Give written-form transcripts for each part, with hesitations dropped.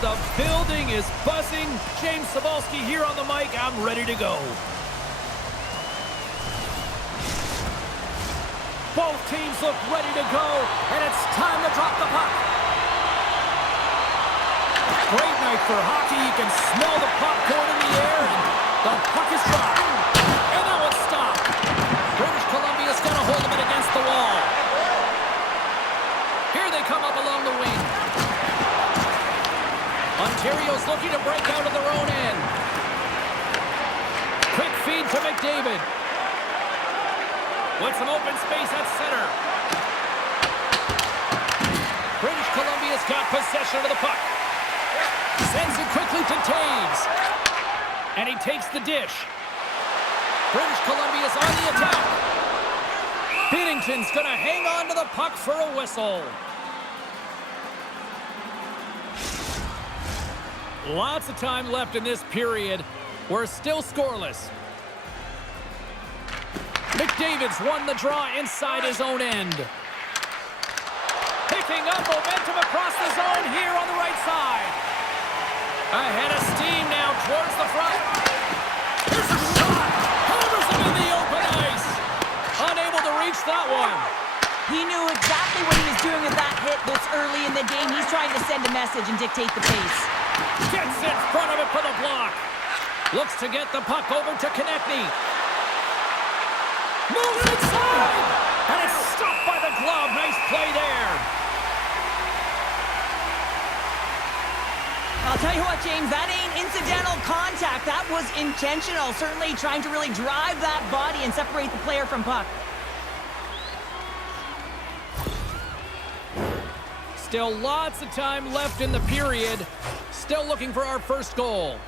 The building is buzzing. James Cybulski here on the mic. I'm ready to go. Both teams look ready to go, and it's time to drop the puck. Great night for hockey. You can smell the popcorn in the air, and the puck is dropped. And now it's stopped. British Columbia's going to hold it against the wall. Here they come up along the wing. Ontario's looking to break out of their own end. Quick feed to McDavid. With some open space at center. British Columbia's got possession of the puck. Sends it quickly to Toews. And he takes the dish. British Columbia's on the attack. Binnington's going to hang on to the puck for a whistle. Lots of time left in this period. We're still scoreless. McDavid's won the draw inside his own end. Picking up momentum across the zone here on the right side. Ahead of steam now towards the front. Here's a shot. Hammers him in the open ice. Unable to reach that one. He knew exactly what he was doing with that hit this early in the game. He's trying to send a message and dictate the pace. Gets in front of it for the block. Looks to get the puck over to Konechny. Moves inside. And it's stopped by the glove. Nice play there. I'll tell you what, James, that ain't incidental contact. That was intentional. Certainly trying to really drive that body and separate the player from puck. Still lots of time left in the period. Still looking for our first goal.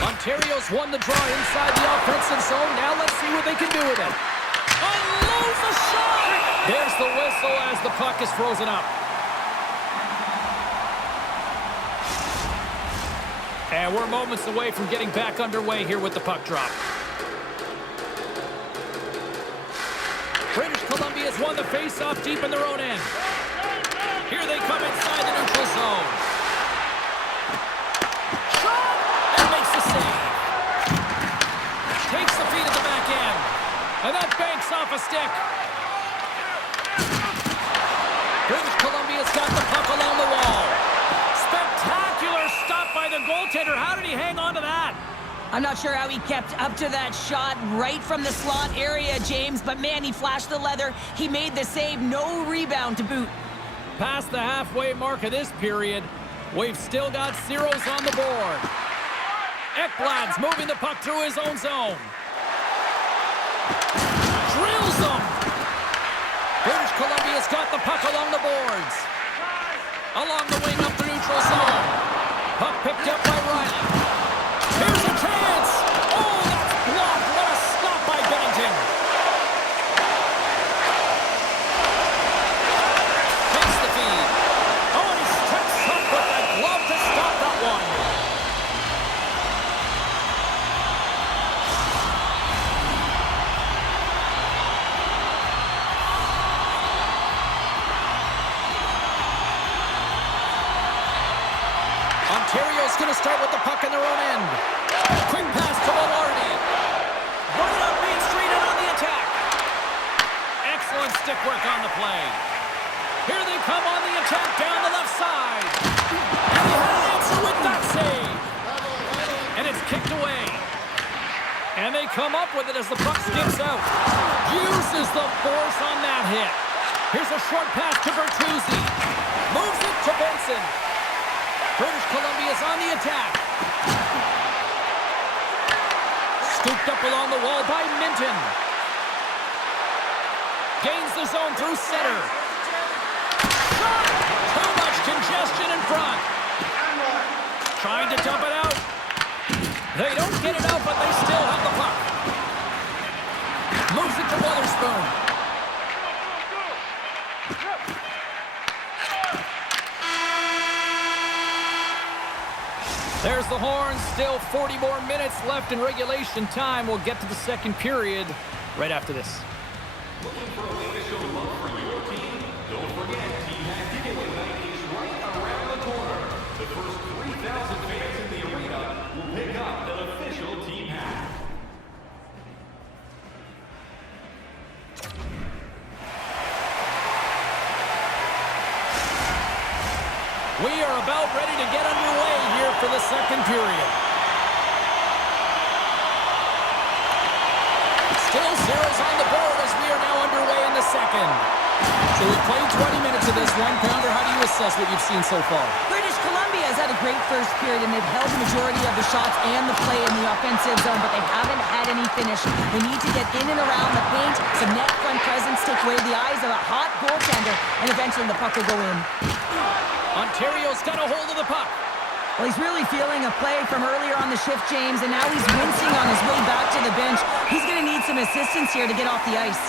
Ontario's won the draw inside the offensive zone. Now let's see what they can do with it. Unloads the shot! There's the whistle as the puck is frozen up. And we're moments away from getting back underway here with the puck drop. British Columbia's won the face-off deep in their own end. Here they come inside the neutral zone. Shot! And makes the save. Takes the feed at the back end. And that banks off a stick. British Columbia's got the puck along the wall. Spectacular stop by the goaltender. How did he hang on to that? I'm not sure how he kept up to that shot right from the slot area, James, but man, he flashed the leather. He made the save, no rebound to boot. Past the halfway mark of this period, we've still got zeros on the board. Ekblad's moving the puck through his own zone. Drills them. British Columbia's got the puck along the boards. Along the wing up the neutral zone. Puck picked up by Riley. Here's a chance! Oh, that's blocked! What a stop by Binnington! Takes the feed. Oh, and he steps up with that glove to stop that one. Ontario's going to start with the puck in their own end. Quick pass to Velarde. Right up Main Street and on the attack. Excellent stick work on the play. Here they come on the attack down the left side. And he had an answer with that save. And it's kicked away. And they come up with it as the puck skips out. Uses the force on that hit. Here's a short pass to Bertuzzi. Moves it to Benson. British Columbia's on the attack. Scooped up along the wall by Minton. Gains the zone through center. Shot! Too much congestion in front. Trying to dump it out. They don't get it out, but they still have the puck. Moves it to Wotherspoon. There's the horn. Still 40 more minutes left in regulation time. We'll get to the second period right after this. Looking for a way to show love for your team? Don't forget forget, Team Hat giveaway night is right around the corner. The first 3,000 fans in the arena will pick up an official Team Hat. We are about ready to get underway here for the second period. Still zeros on the board as we are now underway in the second. So we've played 20 minutes of this one. Pounder, how do you assess what you've seen so far? British Columbia has had a great first period, and they've held the majority of the shots and the play in the offensive zone, but they haven't had any finish. They need to get in and around the paint, some net front presence, take away the eyes of a hot goaltender, and eventually the puck will go in. Ontario's got a hold of the puck. Well, he's really feeling a play from earlier on the shift, James, and now he's wincing on his way back to the bench. He's going to need some assistance here to get off the ice.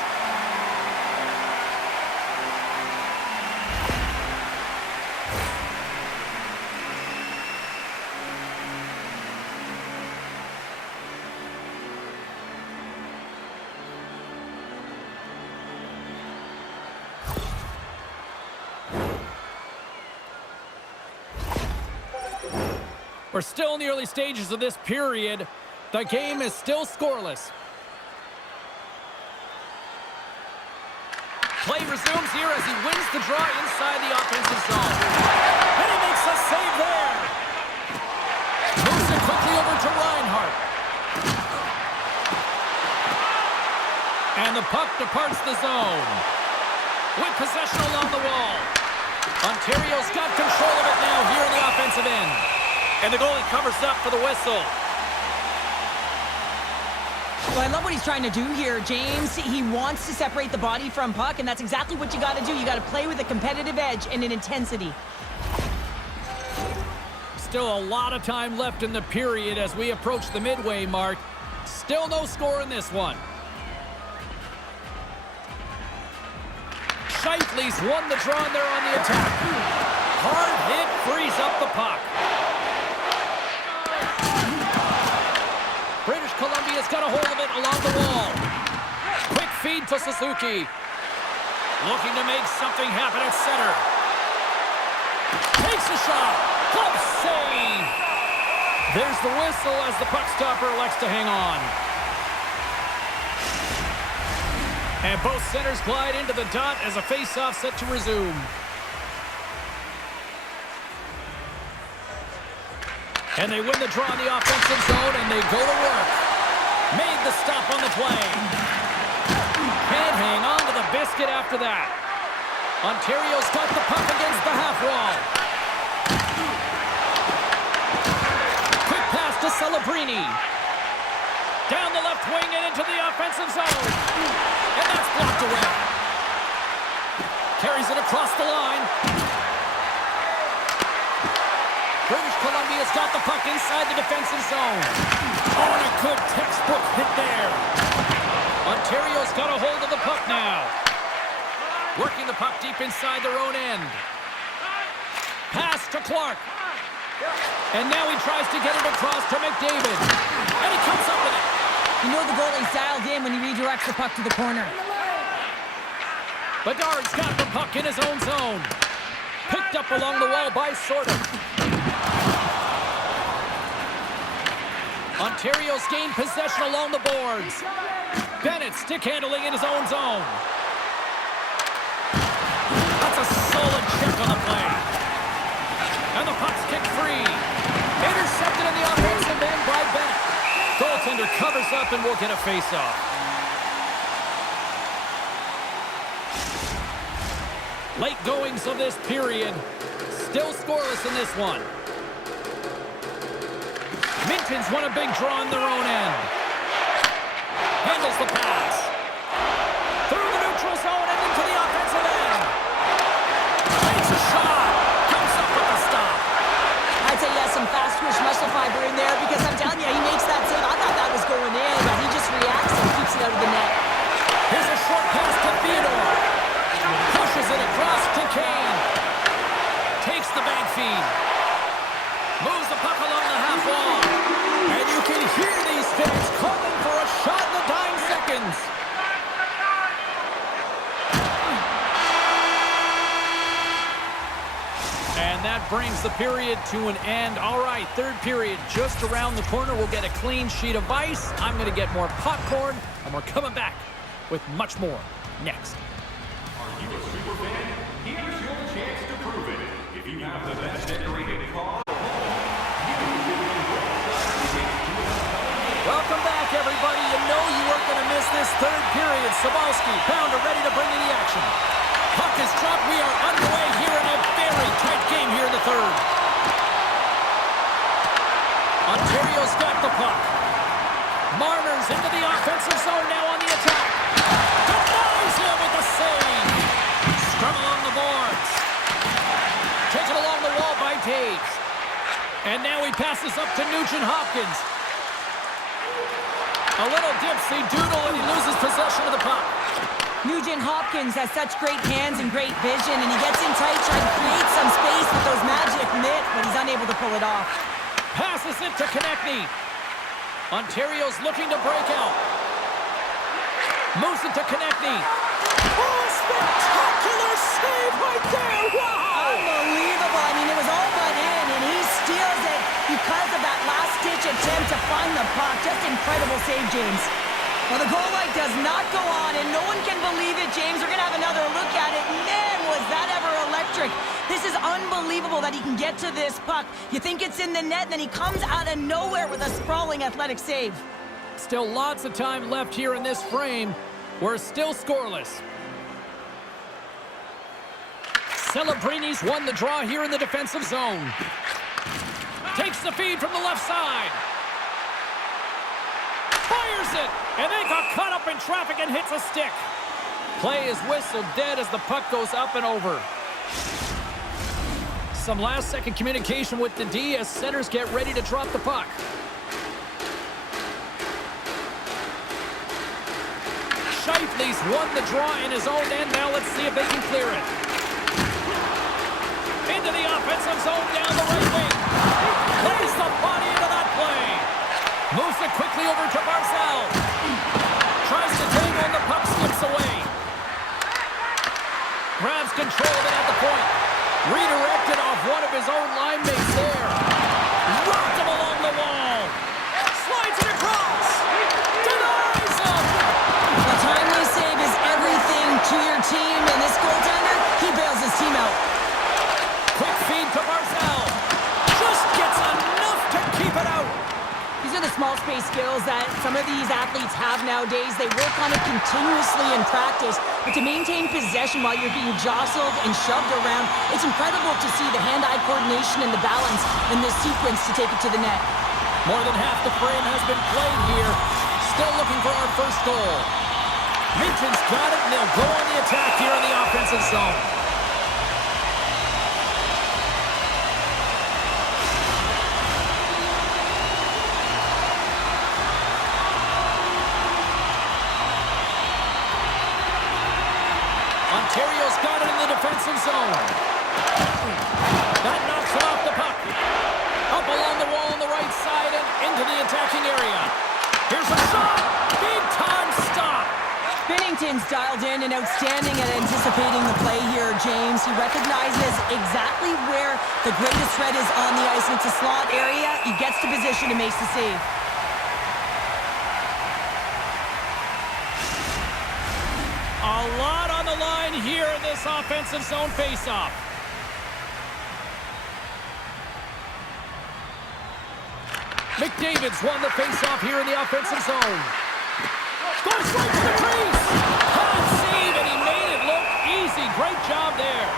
We're still in the early stages of this period. The game is still scoreless. Play resumes here as he wins the draw inside the offensive zone. And he makes a save there. Moves it quickly over to Reinhart. And the puck departs the zone. With possession along the wall. Ontario's got control of it now here in the offensive end. And the goalie covers up for the whistle. Well, I love what he's trying to do here, James. He wants to separate the body from puck, and that's exactly what you got to do. You got to play with a competitive edge and an intensity. Still a lot of time left in the period as we approach the midway mark. Still no score in this one. Scheifele's won the draw and they're on the attack. Hard hit frees up the puck. British Columbia's got a hold of it along the wall. Quick feed to Suzuki. Looking to make something happen at center. Takes a shot. Glove save. There's the whistle as the puck stopper elects to hang on. And both centers glide into the dot as a face-off set to resume. And they win the draw in the offensive zone, and they go to work. Made the stop on the play. Can't hang on to the biscuit after that. Ontario's got the puck against the half wall. Quick pass to Celebrini. Down the left wing and into the offensive zone. And that's blocked away. Carries it across the line. British Columbia's got the puck inside the defensive zone. Oh, and a good textbook hit there. Ontario's got a hold of the puck now. Working the puck deep inside their own end. Pass to Clark. And now he tries to get it across to McDavid. And he comes up with it. You know the goalie's dialed in when he redirects the puck to the corner. Bedard's got the puck in his own zone. Picked up along the wall by Sorter. Ontario's gained possession along the boards. Bennett stick handling in his own zone. That's a solid check on the play. And the puck's kicked free. Intercepted in the offensive end by Bennett. Goaltender covers up and will get a face-off. Late goings of this period. Still scoreless in this one. Minton's won a big draw in their own end. Handles the pass. Through the neutral zone and into the offensive end. Takes a shot. Comes up with the stop. I'd say he has some fast twitch muscle fiber in there because I'm telling you, he makes that save. I thought that was going in, but he just reacts and keeps it out of the net. Here's a short pass to Theodore. Pushes it across to Kane. Takes the bank feed. Moves the puck along the half wall. And you can hear these fans calling for a shot in the dying seconds. And that brings the period to an end. All right, third period just around the corner. We'll get a clean sheet of ice. I'm going to get more popcorn, and we're coming back with much more next. Are you a super fan? Here's your chance to prove it. If you have the best decorated car, Welcome back, everybody. You know you weren't going to miss this third period. Sabalski, Pounder ready to bring in the action. Puck is dropped. We are underway here in a very tight game here in the third. Ontario's got the puck. Marner's into the offensive zone now on the attack. Denies him with the save. Scrum along the boards. Taken along the wall by Taves. And now he passes up to Nugent Hopkins. A little dipsy doodle and he loses possession of the puck. Nugent Hopkins has such great hands and great vision, and he gets in tight trying to create some space with those magic mitts, but he's unable to pull it off. Passes it to Konechny. Ontario's looking to break out. Moves it to Konechny. Oh, spectacular save right there! Wow! Unbelievable. I mean, it was all but in, and he steals it because of that last-ditch attempt to find the puck. Just incredible save, James. Well, the goal light does not go on, and no one can believe it, James. We're going to have another look at it. Man, was that ever electric. This is unbelievable that he can get to this puck. You think it's in the net, then he comes out of nowhere with a sprawling athletic save. Still lots of time left here in this frame. We're still scoreless. Celebrini's won the draw here in the defensive zone. Takes the feed from the left side. Fires it, and they got caught up in traffic and hits a stick. Play is whistled dead as the puck goes up and over. Some last-second communication with the D as centers get ready to drop the puck. Scheifele's won the draw in his own end. Now let's see if they can clear it. Into the offensive zone down the right wing. Plays the body into that play. Moves it quickly over to Barzal. Tries to take on the puck, skips away. Grabs control of it at the point. Redirected off one of his own line mates there. Rocked him along the wall. Slides it across. Denies him. A timely save is everything to your team, and this goaltender, he bails his team out. Quick feed to Barzal. Just gets enough to keep it out. These are the small space skills that some of these athletes have nowadays. They work on it continuously in practice, but to maintain possession while you're being jostled and shoved around, it's incredible to see the hand-eye coordination and the balance in this sequence to take it to the net. More than half the frame has been played here. Still looking for our first goal. Minton's got it, and they'll go on the attack here in the offensive zone. Ontario's got it in the defensive zone. That knocks it off the puck. Up along the wall on the right side and into the attacking area. Here's a shot. Big time stop. Binnington's dialed in and outstanding at anticipating the play here, James. He recognizes exactly where the greatest threat is on the ice. It's a slot area. He gets to position and makes the save. A lot on the line here in this offensive zone faceoff. McDavid's won the faceoff here in the offensive zone. Goes straight to the crease. Hot save, and he made it look easy. Great job there.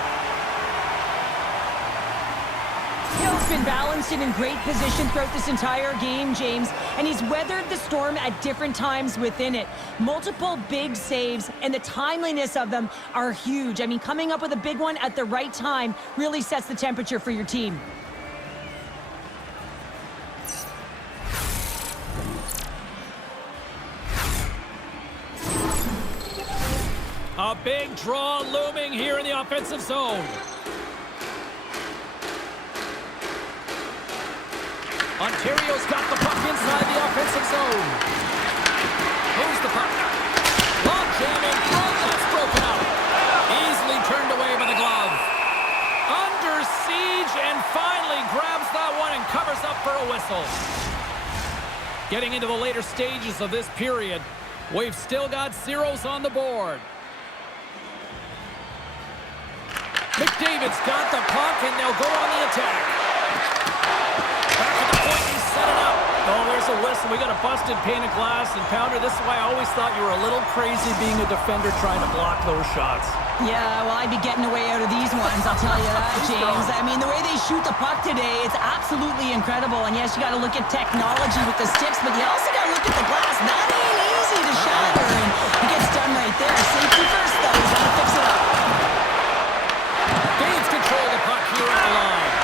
Hill's been balanced and in great position throughout this entire game, James, and he's weathered the storm at different times within it. Multiple big saves, and the timeliness of them are huge. I mean, coming up with a big one at the right time really sets the temperature for your team. A big draw looming here in the offensive zone. Ontario's got the puck inside the offensive zone. Moves the puck. Long jam in front. That's broken up. Easily turned away by the glove. Under siege for a whistle. Getting into the later stages of this period, we've still got zeros on the board. McDavid's got the puck, and they'll go on the attack. Back to the point, he's set it up. Oh, there's a whistle. We got a busted pane of glass. And, Pounder, this is why I always thought you were a little crazy being a defender trying to block those shots. Yeah, well, I'd be getting away out of these ones, I'll tell you that, James. I mean, the way they shoot the puck today, it's absolutely incredible. And, yes, you got to look at technology with the sticks, but you also got to look at the glass. That ain't easy to shatter, and it gets done right there. Safety first, though. He's got to fix it up. Gains control of the puck here at the line.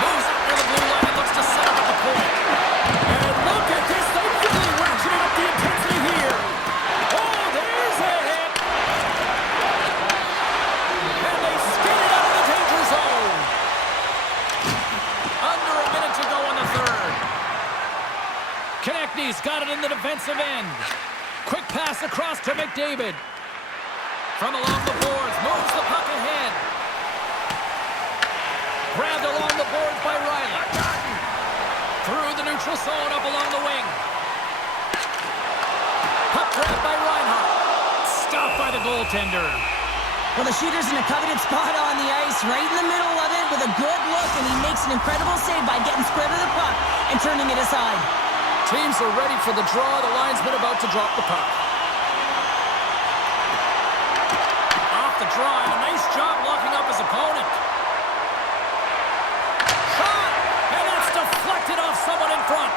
Moves up near the blue line and looks to set up at the point. And look at this. They really ratcheted up the intensity here. Oh, there's a hit. And they skated out of the danger zone. Under a minute to go in the third. Konechny's got it in the defensive end. Quick pass across to McDavid. From along the boards, moves the puck ahead. Grabbed along the boards by Riley. Through the neutral zone, up along the wing. Puck grabbed by Reinhart. Stopped by the goaltender. Well, the shooter's in a coveted spot on the ice, right in the middle of it with a good look, and he makes an incredible save by getting square to the puck and turning it aside. Teams are ready for the draw. The linesman about to drop the puck. Off the draw, and a nice job locking up his opponent. Shot! And that's deflected off someone in front.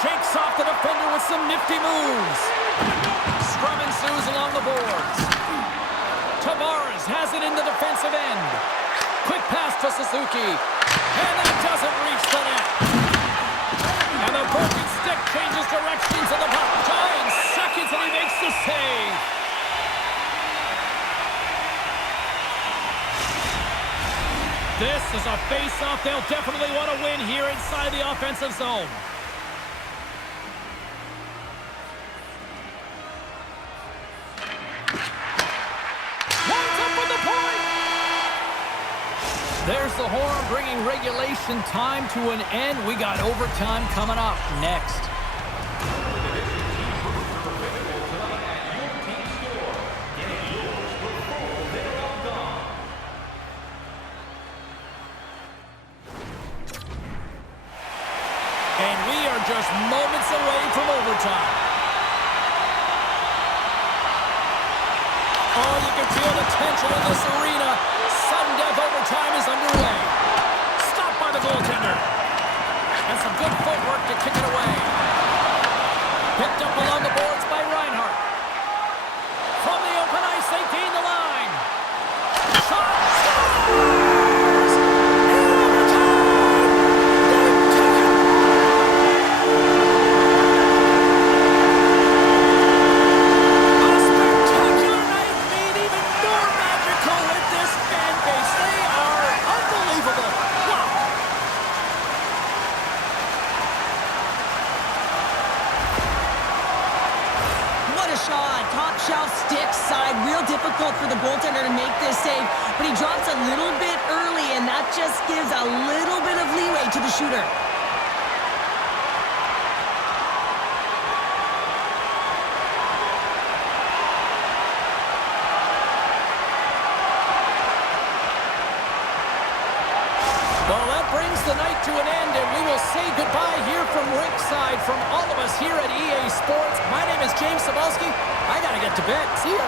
Shakes off the defender with some nifty moves. Scrum ensues along the boards. Tavares has it in the defensive end. Quick pass to Suzuki. And that doesn't reach the net. And the broken stick changes directions of the puck. Dying seconds, and he makes the save. This is a face-off they'll definitely want to win here inside the offensive zone. Wants up from the point. There's the horn bringing regulation time to an end. We got overtime coming up next. And we are just moments away from overtime. Oh, you can feel the tension in this arena. Sudden death overtime is underway. Stopped by the goaltender. And some good footwork to kick it away. Picked up along the boards by Reinhart. From the open ice, they gain the line. Shot! Scores! In overtime! They take it! A spectacular night made even more magical with this fan base. They are unbelievable. Wow. What a shot. Top shelf stick side. Real difficult for the goaltender to make this save, but he drops a little bit early, and that just gives a little bit of leeway to the shooter. Well, that brings the night to an end, and we will say goodbye here from ringside from all of us here at EA Sports. My name is James Cybulski. I got to get to bed. See ya.